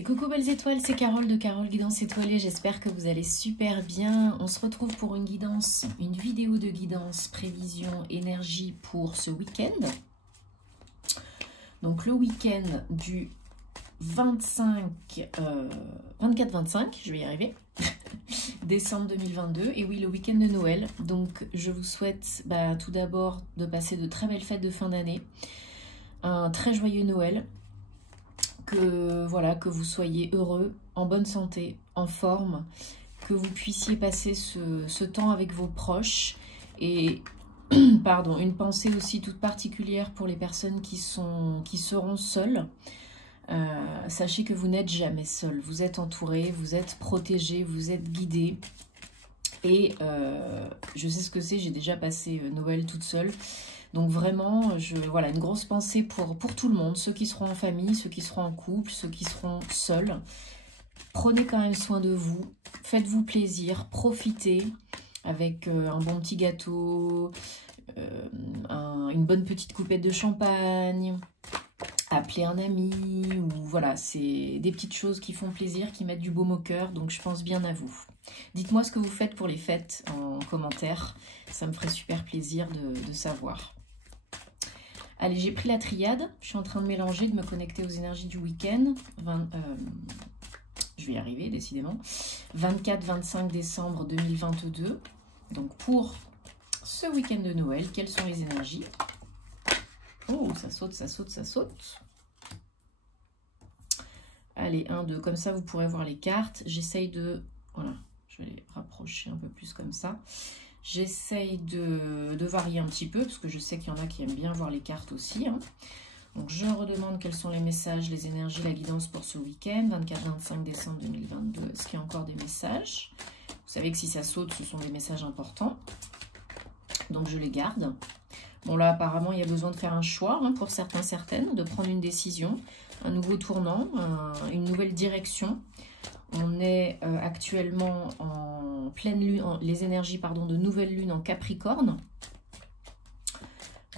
Et coucou belles étoiles, c'est Carole de Carole Guidance Étoilée, j'espère que vous allez super bien. On se retrouve pour une guidance, une vidéo de guidance, prévision, énergie pour ce week-end. Donc le week-end du 24-25, je vais y arriver, décembre 2022. Et oui, le week-end de Noël. Donc je vous souhaite tout d'abord de passer de très belles fêtes de fin d'année, un très joyeux Noël. Que vous soyez heureux, en bonne santé, en forme, que vous puissiez passer ce temps avec vos proches. Et pardon, une pensée aussi toute particulière pour les personnes qui seront seules. Sachez que vous n'êtes jamais seul, vous êtes entouré, vous êtes protégé, vous êtes guidé. Et je sais ce que c'est, j'ai déjà passé Noël toute seule. Donc vraiment, voilà, une grosse pensée pour tout le monde, ceux qui seront en famille, ceux qui seront en couple, ceux qui seront seuls. Prenez quand même soin de vous, faites-vous plaisir, profitez avec un bon petit gâteau, une bonne petite coupette de champagne, appelez un ami, ou voilà, c'est des petites choses qui font plaisir, qui mettent du baume au cœur, donc je pense bien à vous. Dites-moi ce que vous faites pour les fêtes en commentaire, ça me ferait super plaisir de savoir. Allez, j'ai pris la triade, je suis en train de mélanger, de me connecter aux énergies du week-end. Je vais y arriver, décidément. 24-25 décembre 2022. Donc pour ce week-end de Noël, quelles sont les énergies? Oh, ça saute, ça saute, ça saute. Allez, 1, 2, comme ça vous pourrez voir les cartes. J'essaye de... Voilà, je vais les rapprocher un peu plus comme ça. J'essaye de varier un petit peu, parce que je sais qu'il y en a qui aiment bien voir les cartes aussi. Hein. Donc je redemande quels sont les messages, les énergies, la guidance pour ce week-end, 24-25 décembre 2022. Est-ce qu'il y a encore des messages? Vous savez que si ça saute, ce sont des messages importants. Donc je les garde. Bon là, apparemment, il y a besoin de faire un choix hein, pour certains, certaines, de prendre une décision, un nouveau tournant, une nouvelle direction. On est actuellement en pleine lune, les énergies de nouvelle lune en Capricorne.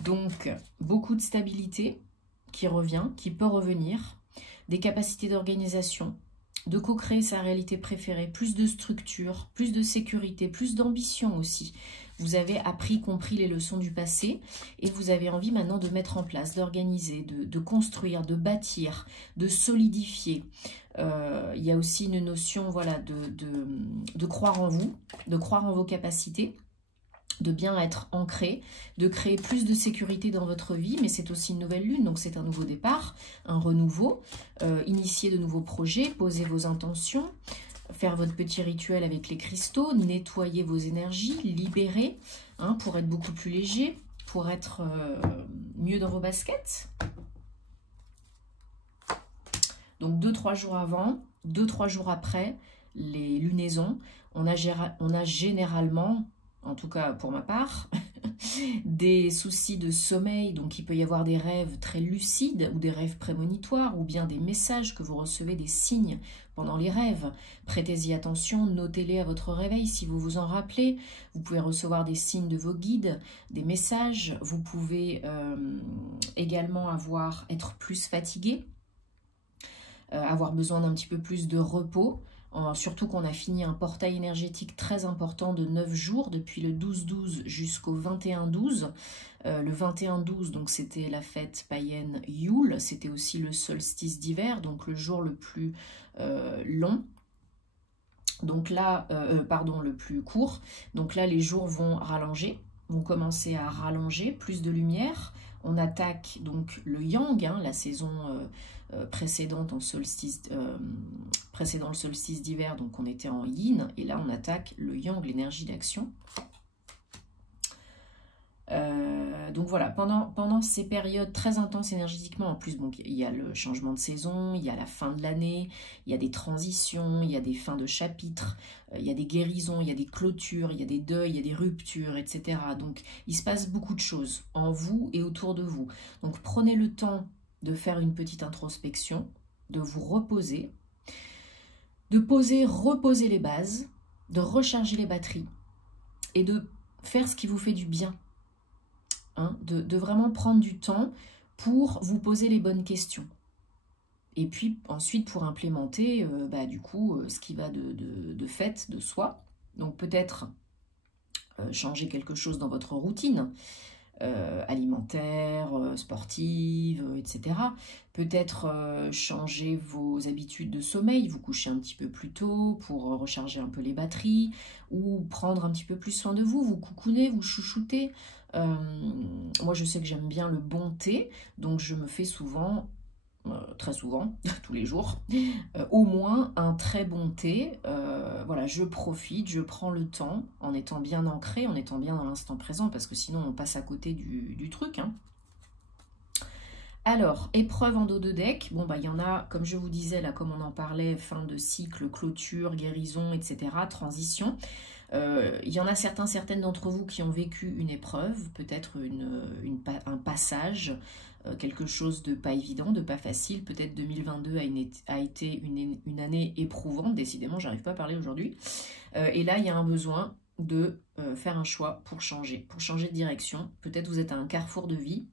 Donc, beaucoup de stabilité qui revient, qui peut revenir, des capacités d'organisation, de co-créer sa réalité préférée, plus de structure, plus de sécurité, plus d'ambition aussi. Vous avez appris, compris les leçons du passé et vous avez envie maintenant de mettre en place, d'organiser, de construire, de bâtir, de solidifier. Il y a aussi une notion voilà, de croire en vous, de croire en vos capacités, de bien être ancré, de créer plus de sécurité dans votre vie, mais c'est aussi une nouvelle lune, donc c'est un nouveau départ, un renouveau, initier de nouveaux projets, poser vos intentions, faire votre petit rituel avec les cristaux, nettoyer vos énergies, libérer, hein, pour être beaucoup plus léger, pour être mieux dans vos baskets. Donc 2-3 jours avant, 2-3 jours après les lunaisons, on a généralement, en tout cas pour ma part, des soucis de sommeil. Donc il peut y avoir des rêves très lucides ou des rêves prémonitoires ou bien des messages que vous recevez, des signes pendant les rêves. Prêtez-y attention, notez-les à votre réveil si vous vous en rappelez. Vous pouvez recevoir des signes de vos guides, des messages. Vous pouvez également être plus fatigué, avoir besoin d'un petit peu plus de repos. Surtout qu'on a fini un portail énergétique très important de 9 jours, depuis le 12-12 jusqu'au 21-12. Le 21-12, donc c'était la fête païenne Yule, c'était aussi le solstice d'hiver, donc le jour le plus long. Donc là, le plus court. Donc là, les jours vont rallonger, vont commencer à rallonger, plus de lumière. On attaque donc le yang, hein, la saison précédente en solstice, précédant le solstice d'hiver, donc on était en yin, et là on attaque le yang, l'énergie d'action. Donc voilà, pendant ces périodes très intenses énergétiquement, en plus, donc, il y a le changement de saison, il y a la fin de l'année, il y a des transitions, il y a des fins de chapitres, il y a des guérisons, il y a des clôtures, il y a des deuils, il y a des ruptures, etc. Donc il se passe beaucoup de choses en vous et autour de vous. Donc prenez le temps de faire une petite introspection, de vous reposer, de reposer les bases, de recharger les batteries et de faire ce qui vous fait du bien. Hein, de vraiment prendre du temps pour vous poser les bonnes questions. Et puis ensuite pour implémenter du coup ce qui va de fait de soi. Donc peut-être changer quelque chose dans votre routine alimentaire, sportive, etc. Peut-être changer vos habitudes de sommeil, vous coucher un petit peu plus tôt pour recharger un peu les batteries, ou prendre un petit peu plus soin de vous, vous coucouner, vous chouchouter. Moi je sais que j'aime bien le bon thé, donc je me fais souvent très souvent, tous les jours, au moins un très bon thé. Voilà, je profite, je prends le temps, en étant bien ancré, en étant bien dans l'instant présent, parce que sinon on passe à côté du truc. Hein. Alors, épreuve en dos de deck, bon bah il y en a, comme je vous disais, là comme on en parlait, fin de cycle, clôture, guérison, etc., transition. Il y en a certaines d'entre vous qui ont vécu une épreuve, peut-être un passage, quelque chose de pas évident, de pas facile. Peut-être 2022 a été une année éprouvante, décidément, j'arrive pas à parler aujourd'hui. Et là, il y a un besoin de faire un choix pour changer de direction. Peut-être vous êtes à un carrefour de vie,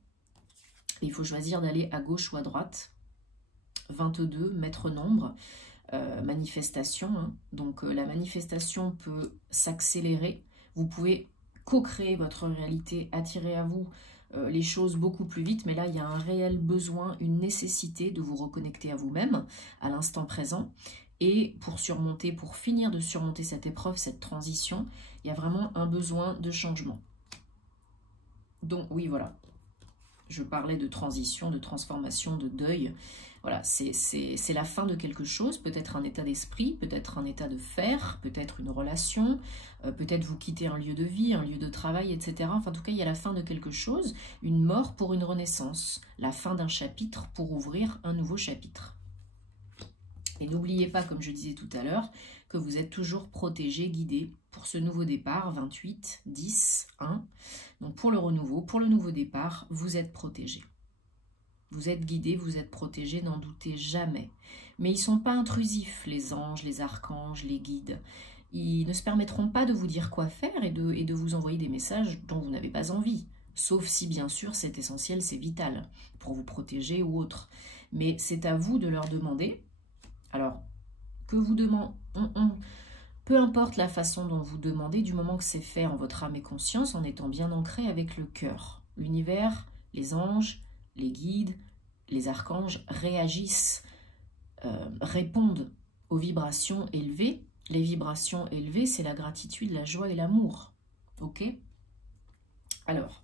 et il faut choisir d'aller à gauche ou à droite. 22, maître nombre. Manifestation. Hein. Donc la manifestation peut s'accélérer. Vous pouvez co-créer votre réalité, attirer à vous les choses beaucoup plus vite. Mais là, il y a un réel besoin, une nécessité de vous reconnecter à vous-même, à l'instant présent. Et pour finir de surmonter cette épreuve, cette transition, il y a vraiment un besoin de changement. Donc oui, voilà. Je parlais de transition, de transformation, de deuil. Voilà, c'est la fin de quelque chose, peut-être un état d'esprit, peut-être un état de faire, peut-être une relation, peut-être vous quittez un lieu de vie, un lieu de travail, etc. Enfin, en tout cas, il y a la fin de quelque chose, une mort pour une renaissance, la fin d'un chapitre pour ouvrir un nouveau chapitre. Et n'oubliez pas, comme je disais tout à l'heure, que vous êtes toujours protégé, guidé pour ce nouveau départ, 28, 10, 1. Donc pour le renouveau, pour le nouveau départ, vous êtes protégé. Vous êtes guidé, vous êtes protégé, n'en doutez jamais. Mais ils ne sont pas intrusifs, les anges, les archanges, les guides. Ils ne se permettront pas de vous dire quoi faire et de vous envoyer des messages dont vous n'avez pas envie. Sauf si, bien sûr, c'est essentiel, c'est vital, pour vous protéger ou autre. Mais c'est à vous de leur demander. Alors, que vous demandez, peu importe la façon dont vous demandez, du moment que c'est fait en votre âme et conscience, en étant bien ancré avec le cœur. L'univers, les anges, les guides, les archanges réagissent, répondent aux vibrations élevées. Les vibrations élevées, c'est la gratitude, la joie et l'amour. Ok? Alors,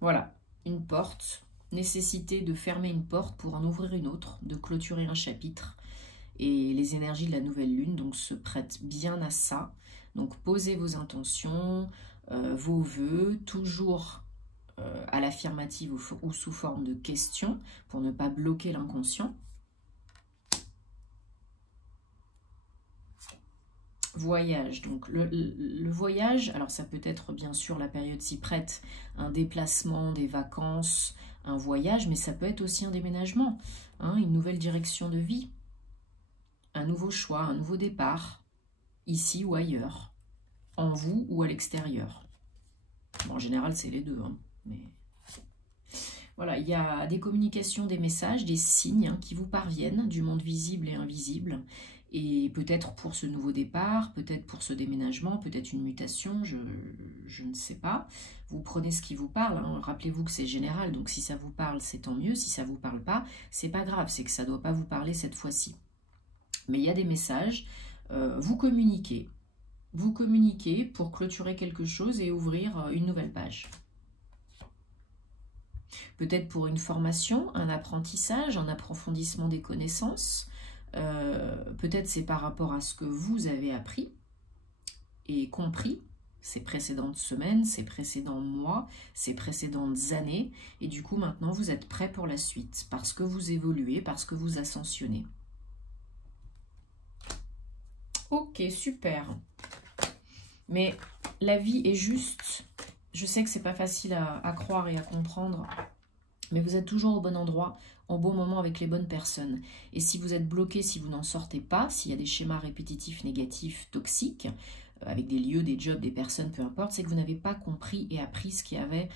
voilà, une porte. Nécessité de fermer une porte pour en ouvrir une autre, de clôturer un chapitre. Et les énergies de la nouvelle lune donc se prêtent bien à ça. Donc posez vos intentions, vos vœux, toujours à l'affirmative ou sous forme de questions pour ne pas bloquer l'inconscient. Voyage, donc le voyage, alors ça peut être bien sûr, la période s'y prête, un déplacement, des vacances, un voyage, mais ça peut être aussi un déménagement, hein, une nouvelle direction de vie, un nouveau choix, un nouveau départ, ici ou ailleurs, en vous ou à l'extérieur. Bon, en général, c'est les deux, hein, mais... Voilà, il y a des communications, des messages, des signes hein, qui vous parviennent du monde visible et invisible. Et peut-être pour ce nouveau départ, peut-être pour ce déménagement, peut-être une mutation, je ne sais pas. Vous prenez ce qui vous parle. Hein. Rappelez-vous que c'est général, donc si ça vous parle, c'est tant mieux. Si ça ne vous parle pas, c'est pas grave, c'est que ça ne doit pas vous parler cette fois-ci. Mais il y a des messages, vous communiquez. Vous communiquez pour clôturer quelque chose et ouvrir une nouvelle page. Peut-être pour une formation, un apprentissage, un approfondissement des connaissances. Peut-être c'est par rapport à ce que vous avez appris et compris ces précédentes semaines, ces précédents mois, ces précédentes années. Et du coup, maintenant, vous êtes prêt pour la suite parce que vous évoluez, parce que vous ascensionnez. Ok, super. Mais la vie est juste. Je sais que c'est pas facile à croire et à comprendre, mais vous êtes toujours au bon endroit, au bon moment avec les bonnes personnes. Et si vous êtes bloqué, si vous n'en sortez pas, s'il y a des schémas répétitifs, négatifs, toxiques, avec des lieux, des jobs, des personnes, peu importe, c'est que vous n'avez pas compris et appris ce qui avait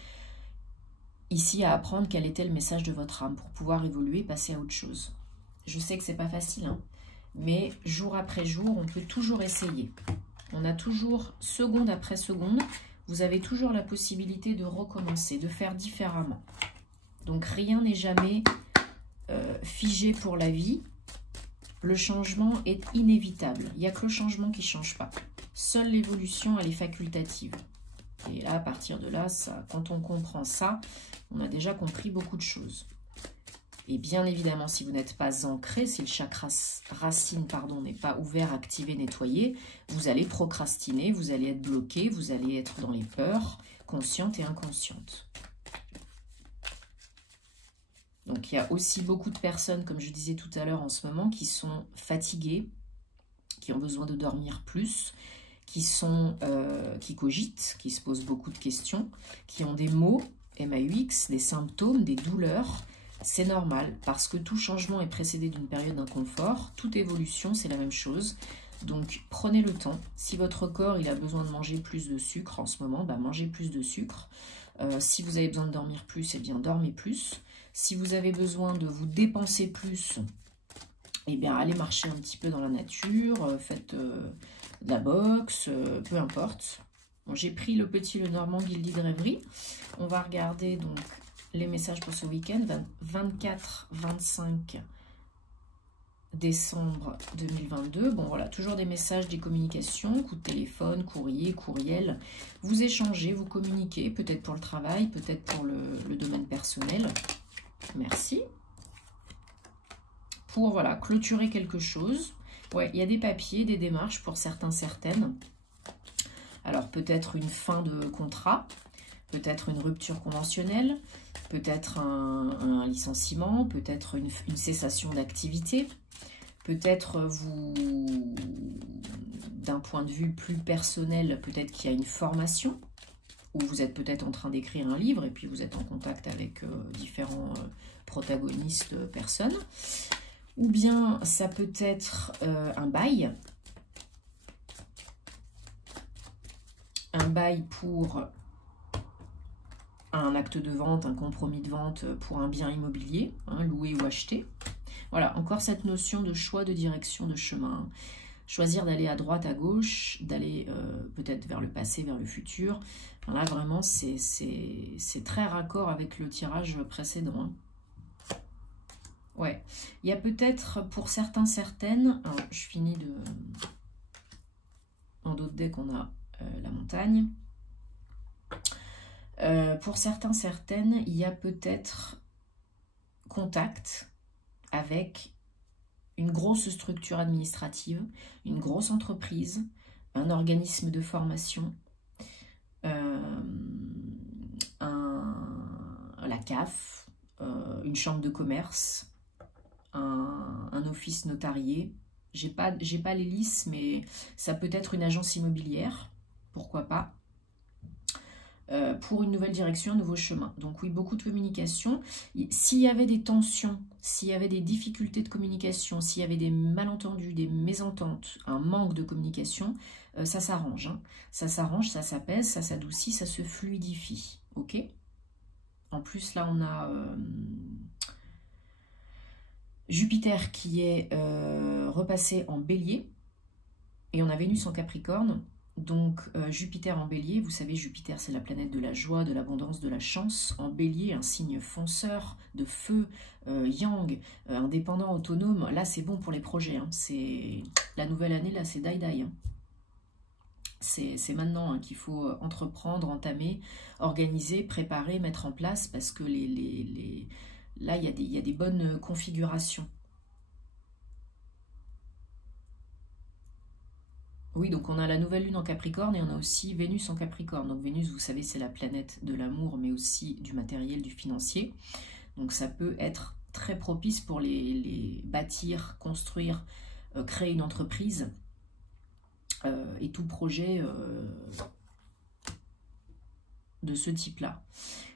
ici à apprendre quel était le message de votre âme pour pouvoir évoluer, passer à autre chose. Je sais que c'est pas facile, hein, mais jour après jour, on peut toujours essayer. On a toujours, seconde après seconde, vous avez toujours la possibilité de recommencer, de faire différemment. Donc rien n'est jamais figé pour la vie. Le changement est inévitable. Il n'y a que le changement qui ne change pas. Seule l'évolution, elle est facultative. Et là, à partir de là, ça, quand on comprend ça, on a déjà compris beaucoup de choses. Et bien évidemment, si vous n'êtes pas ancré, si le chakra racine n'est pas ouvert, activé, nettoyé, vous allez procrastiner, vous allez être bloqué, vous allez être dans les peurs, conscientes et inconscientes. Donc il y a aussi beaucoup de personnes, comme je disais tout à l'heure en ce moment, qui sont fatiguées, qui ont besoin de dormir plus, qui cogitent, qui se posent beaucoup de questions, qui ont des maux, MAUX, des symptômes, des douleurs. C'est normal, parce que tout changement est précédé d'une période d'inconfort. Toute évolution, c'est la même chose. Donc, prenez le temps. Si votre corps il a besoin de manger plus de sucre en ce moment, bah, mangez plus de sucre. Si vous avez besoin de dormir plus, eh bien, dormez plus. Si vous avez besoin de vous dépenser plus, eh bien, allez marcher un petit peu dans la nature, faites de la boxe, peu importe. Bon, j'ai pris le petit Lenormand Guilty de Rêverie. On va regarder donc les messages pour ce week-end, 24-25 décembre 2022. Bon, voilà, toujours des messages, des communications, coup de téléphone, courrier, courriel. Vous échangez, vous communiquez, peut-être pour le travail, peut-être pour le domaine personnel. Merci. Pour, voilà, clôturer quelque chose. Ouais, il y a des papiers, des démarches pour certains, certaines. Alors, peut-être une fin de contrat, peut-être une rupture conventionnelle, peut-être un licenciement, peut-être une cessation d'activité, peut-être vous, d'un point de vue plus personnel, peut-être qu'il y a une formation, ou vous êtes peut-être en train d'écrire un livre et puis vous êtes en contact avec différents protagonistes, personnes, ou bien ça peut être un bail pour un acte de vente, un compromis de vente pour un bien immobilier, hein, loué ou acheté. Voilà, encore cette notion de choix, de direction, de chemin. Choisir d'aller à droite, à gauche, d'aller peut-être vers le passé, vers le futur. Enfin, là, vraiment, c'est très raccord avec le tirage précédent. Hein. Ouais, il y a peut-être pour certains, certaines... Alors, je finis de... En d'autres decks, on a la montagne. Pour certains, certaines, il y a peut-être contact avec une grosse structure administrative, une grosse entreprise, un organisme de formation, la CAF, une chambre de commerce, un office notarié. J'ai pas les listes, mais ça peut être une agence immobilière, pourquoi pas. Pour une nouvelle direction, un nouveau chemin. Donc oui, beaucoup de communication. S'il y avait des tensions, s'il y avait des difficultés de communication, s'il y avait des malentendus, des mésententes, un manque de communication, ça s'arrange. Hein. Ça s'arrange, ça s'apaise, ça s'adoucit, ça se fluidifie. Ok ? En plus, là, on a Jupiter qui est repassé en Bélier et on a Vénus en Capricorne. Donc, Jupiter en Bélier, vous savez, Jupiter, c'est la planète de la joie, de l'abondance, de la chance. En Bélier, un signe fonceur, de feu, yang, indépendant, autonome. Là, c'est bon pour les projets. Hein. C'est la nouvelle année, là, c'est die-die. Hein. C'est maintenant hein, qu'il faut entreprendre, entamer, organiser, préparer, mettre en place, parce que là, il y a des bonnes configurations. Oui, donc on a la nouvelle lune en Capricorne et on a aussi Vénus en Capricorne. Donc Vénus, vous savez, c'est la planète de l'amour, mais aussi du matériel, du financier. Donc ça peut être très propice pour les bâtir, construire, créer une entreprise et tout projet de ce type-là.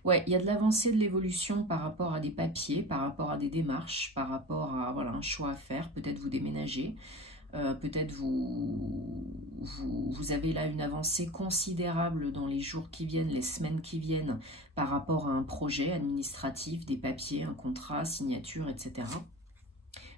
Ouais, il y a de l'avancée, de l'évolution par rapport à des papiers, par rapport à des démarches, par rapport à voilà, un choix à faire, peut-être vous déménager. Peut-être vous avez là une avancée considérable dans les jours qui viennent, les semaines qui viennent, par rapport à un projet administratif, des papiers, un contrat, signature, etc.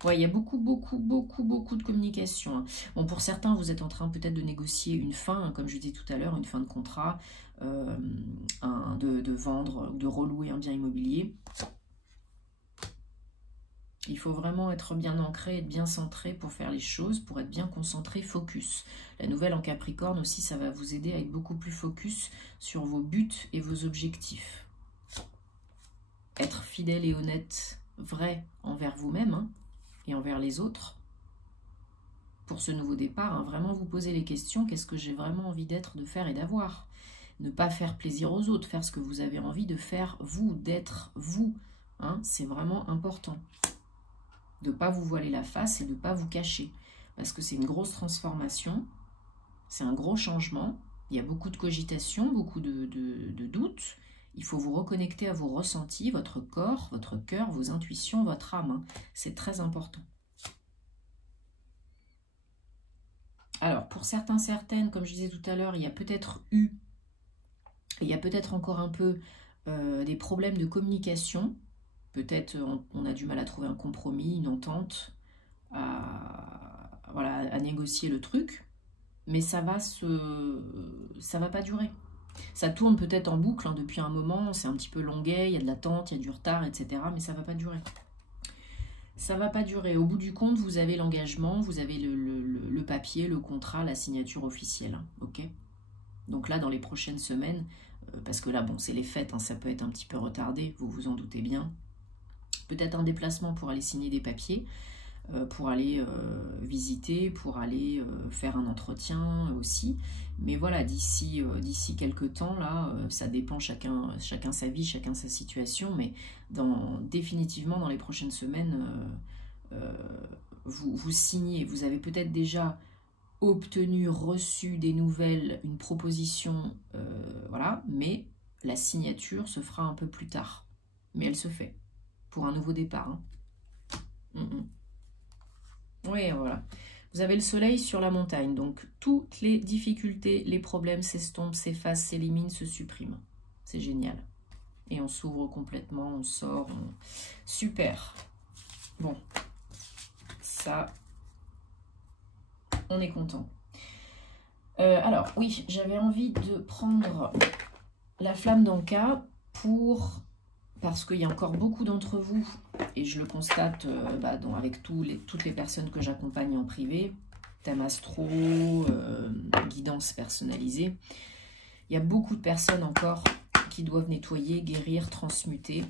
Ouais, il y a beaucoup de communication. Bon, pour certains, vous êtes en train peut-être de négocier une fin, comme je disais tout à l'heure, une fin de contrat, de vendre, de relouer un bien immobilier. Il faut vraiment être bien ancré, être bien centré pour faire les choses, pour être bien concentré, focus. La nouvelle en Capricorne aussi, ça va vous aider à être beaucoup plus focus sur vos buts et vos objectifs. Être fidèle et honnête, vrai envers vous-même, hein, et envers les autres. Pour ce nouveau départ, hein, vraiment vous poser les questions, qu'est-ce que j'ai vraiment envie d'être, de faire et d'avoir? Ne pas faire plaisir aux autres, faire ce que vous avez envie de faire, vous, d'être vous. Hein, c'est vraiment important. De ne pas vous voiler la face et de ne pas vous cacher. Parce que c'est une grosse transformation, c'est un gros changement, il y a beaucoup de cogitation, beaucoup de doutes. Il faut vous reconnecter à vos ressentis, votre corps, votre cœur, vos intuitions, votre âme. Hein. C'est très important. Alors, pour certains, certaines, comme je disais tout à l'heure, il y a peut-être encore un peu des problèmes de communication. Peut-être on a du mal à trouver un compromis, une entente, à négocier le truc, mais ça va pas durer. Ça tourne peut-être en boucle hein, depuis un moment, c'est un petit peu longuet, il y a de l'attente, il y a du retard, etc. Mais ça va pas durer. Ça va pas durer. Au bout du compte, vous avez l'engagement, vous avez le papier, le contrat, la signature officielle. Hein, ok ? Donc là, dans les prochaines semaines, parce que là, bon, c'est les fêtes, hein, ça peut être un petit peu retardé, vous vous en doutez bien. Peut-être un déplacement pour aller signer des papiers, pour aller visiter, pour aller faire un entretien aussi. Mais voilà, d'ici quelques temps, là, ça dépend chacun sa vie, chacun sa situation. Mais définitivement, dans les prochaines semaines, vous signez. Vous avez peut-être déjà obtenu, reçu des nouvelles, une proposition, voilà. Mais la signature se fera un peu plus tard. Mais elle se fait. Pour un nouveau départ. Hein. Oui, voilà. Vous avez le soleil sur la montagne, donc toutes les difficultés, les problèmes s'estompent, s'effacent, s'éliminent, se suppriment. C'est génial. Et on s'ouvre complètement, on sort. Super. Bon, ça, on est content. Alors, oui, j'avais envie de prendre la flamme d'Anka parce qu'il y a encore beaucoup d'entre vous, et je le constate avec toutes les personnes que j'accompagne en privé, thème astro, guidance personnalisée, il y a beaucoup de personnes encore qui doivent nettoyer, guérir, transmuter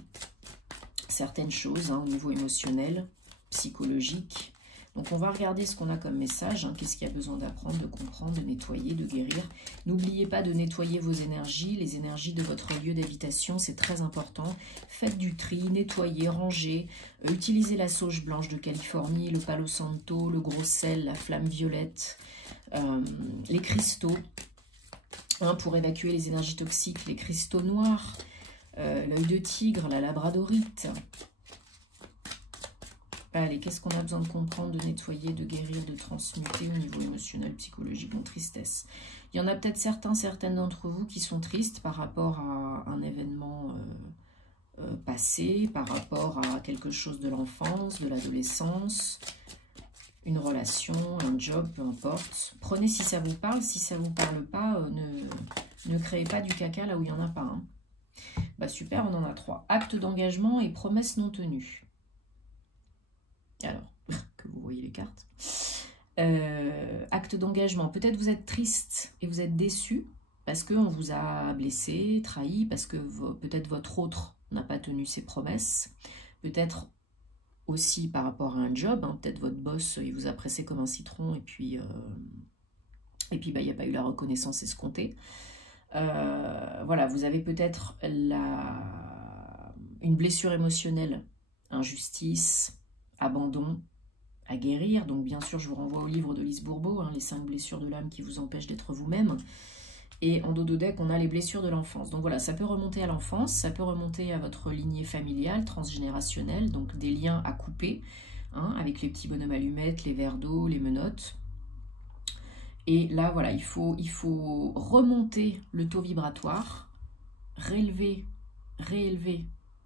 certaines choses hein, au niveau émotionnel, psychologique. Donc on va regarder ce qu'on a comme message, hein, qu'est-ce qu'il y a besoin d'apprendre, de comprendre, de nettoyer, de guérir. N'oubliez pas de nettoyer vos énergies, les énergies de votre lieu d'habitation, c'est très important. Faites du tri, nettoyez, rangez, utilisez la sauge blanche de Californie, le palo santo, le gros sel, la flamme violette, les cristaux, hein, pour évacuer les énergies toxiques, les cristaux noirs, l'œil de tigre, la labradorite. Allez, qu'est-ce qu'on a besoin de comprendre, de nettoyer, de guérir, de transmuter au niveau émotionnel, psychologique, en tristesse. Il y en a peut-être certaines d'entre vous qui sont tristes par rapport à un événement passé, par rapport à quelque chose de l'enfance, de l'adolescence, une relation, un job, peu importe. Prenez si ça vous parle, si ça ne vous parle pas, ne créez pas du caca là où il n'y en a pas. Hein. Bah super, on en a 3. Acte d'engagement et promesses non tenues. Alors, que vous voyez les cartes. Acte d'engagement. Peut-être vous êtes triste et vous êtes déçu parce qu'on vous a blessé, trahi, parce que peut-être votre autre n'a pas tenu ses promesses. Peut-être aussi par rapport à un job. Hein, peut-être votre boss, il vous a pressé comme un citron et puis il n'y a pas eu la reconnaissance escomptée. Voilà, vous avez peut-être une blessure émotionnelle, injustice, abandon à guérir. Donc bien sûr, je vous renvoie au livre de Lise Bourbeau, hein, les 5 blessures de l'âme qui vous empêchent d'être vous-même. Et en dos de deck, on a les blessures de l'enfance. Donc voilà, ça peut remonter à l'enfance, ça peut remonter à votre lignée familiale, transgénérationnelle, donc des liens à couper, hein, avec les petits bonhommes allumettes, les verres d'eau, les menottes. Et là, voilà, il faut remonter le taux vibratoire, réélever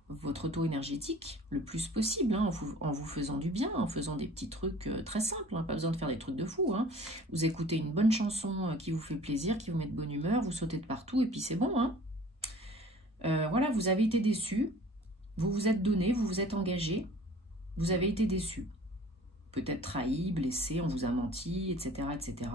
votre taux énergétique le plus possible, hein, en vous faisant du bien, en faisant des petits trucs très simples, hein, pas besoin de faire des trucs de fou. Hein. Vous écoutez une bonne chanson qui vous fait plaisir, qui vous met de bonne humeur, vous sautez de partout et puis c'est bon. Hein. Voilà, vous avez été déçu, vous vous êtes donné, vous vous êtes engagé, vous avez été déçu. Peut-être trahi, blessé, on vous a menti, etc. etc.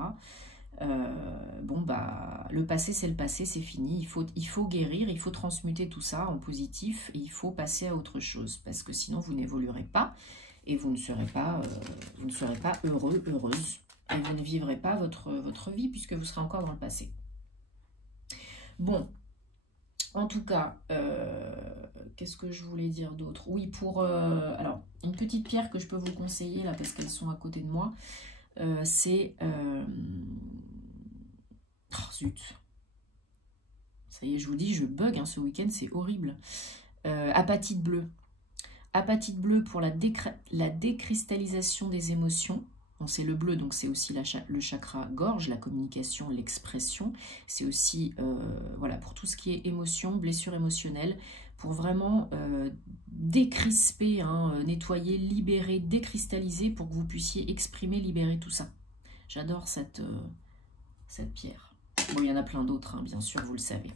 Bon, bah, le passé, c'est le passé, c'est fini. Il faut guérir, il faut transmuter tout ça en positif et il faut passer à autre chose parce que sinon, vous n'évoluerez pas et vous ne serez pas heureux, heureuse et vous ne vivrez pas votre vie puisque vous serez encore dans le passé. Bon, en tout cas, qu'est-ce que je voulais dire d'autre? Oui, alors, une petite pierre que je peux vous conseiller, là, parce qu'elles sont à côté de moi, c'est... Oh, zut. Ça y est, je vous dis, je bug, hein, ce week-end, c'est horrible. Apatite bleue. Apatite bleue pour la décristallisation des émotions. Bon, c'est le bleu, donc c'est aussi le chakra gorge, la communication, l'expression. C'est aussi voilà, pour tout ce qui est émotion, blessure émotionnelle, pour vraiment décrisper, hein, nettoyer, libérer, décristalliser pour que vous puissiez exprimer, libérer tout ça. J'adore cette pierre. Bon, il y en a plein d'autres, hein, bien sûr, vous le savez.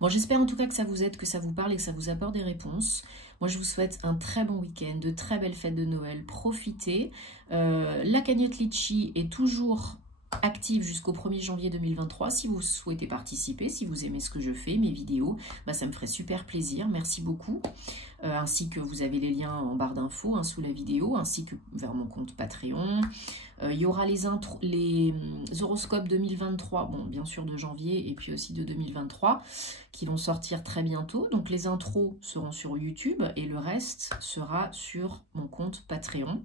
Bon, j'espère en tout cas que ça vous aide, que ça vous parle et que ça vous apporte des réponses. Moi, je vous souhaite un très bon week-end, de très belles fêtes de Noël. Profitez. La cagnotte Litchi est toujours active jusqu'au 1er janvier 2023. Si vous souhaitez participer, si vous aimez ce que je fais, mes vidéos, bah, ça me ferait super plaisir. Merci beaucoup. Ainsi que vous avez les liens en barre d'infos, hein, sous la vidéo, ainsi que vers mon compte Patreon. Il y aura les horoscopes 2023, bon, bien sûr de janvier et puis aussi de 2023, qui vont sortir très bientôt. Donc les intros seront sur YouTube et le reste sera sur mon compte Patreon.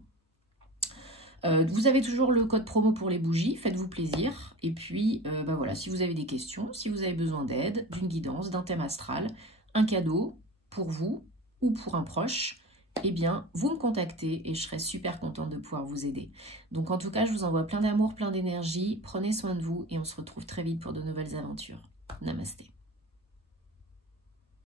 Vous avez toujours le code promo pour les bougies, faites-vous plaisir. Et puis, bah voilà, si vous avez des questions, si vous avez besoin d'aide, d'une guidance, d'un thème astral, un cadeau pour vous ou pour un proche, eh bien, vous me contactez et je serai super contente de pouvoir vous aider. Donc, en tout cas, je vous envoie plein d'amour, plein d'énergie. Prenez soin de vous et on se retrouve très vite pour de nouvelles aventures. Namasté.